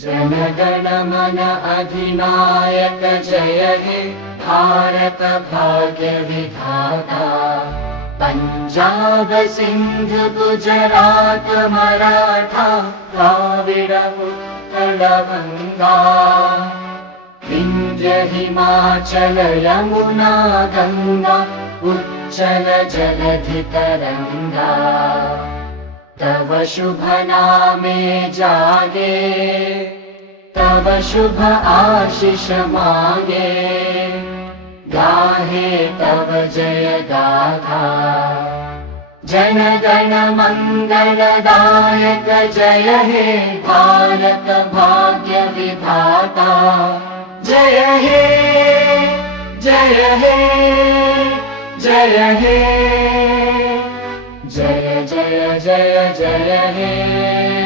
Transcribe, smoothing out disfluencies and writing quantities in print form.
जनगण मन अधिनायक जय हे भारत भाग्य विधाता। पंजाब सिंध गुजरात मराठा द्राविड़ उत्कल गंगा। विंध्य हिमाचल यमुना गंगा उच्चल जलधि तरंगा। तव शुभ नामे जागे तव शुभ आशीष मांगे। गाहे तव जय गाथा जन गण मंगलदायक जय हे भारत भाग्य विधाता। जय हे जय हे जय हे जय जय जय जय हे।